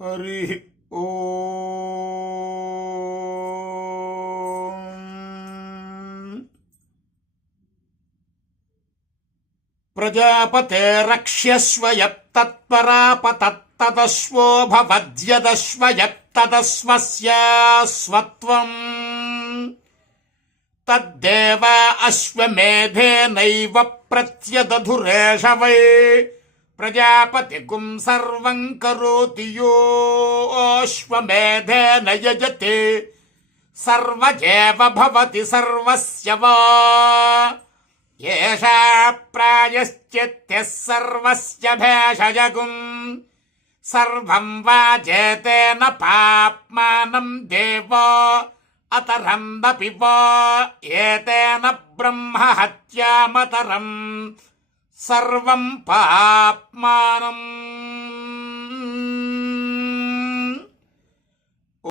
హరి ఓం. ప్రజాపతే రక్ష్యస్వ యత్తత్పరాపతత్తదశ్వో భవద్యదశ్వ యత్తదశ్వస్యాస్వత్వం తద్దేవా అశ్వమేధేనైవ ప్రత్యదధురేష why ప్రజాపతిగుం సర్వం కరోతి యోऽశ్వమేధేన యజతే సర్వజేవ భవతి సర్వస్య వా ఏషా ప్రాయశ్చిత్యః సర్వస్య భేషజగుం సర్వం వా చేతేన పాప్మానం దేవో అతరందపి వా ఏతేన బ్రహ్మ హత్యామతరం సర్వం పాప్మానం.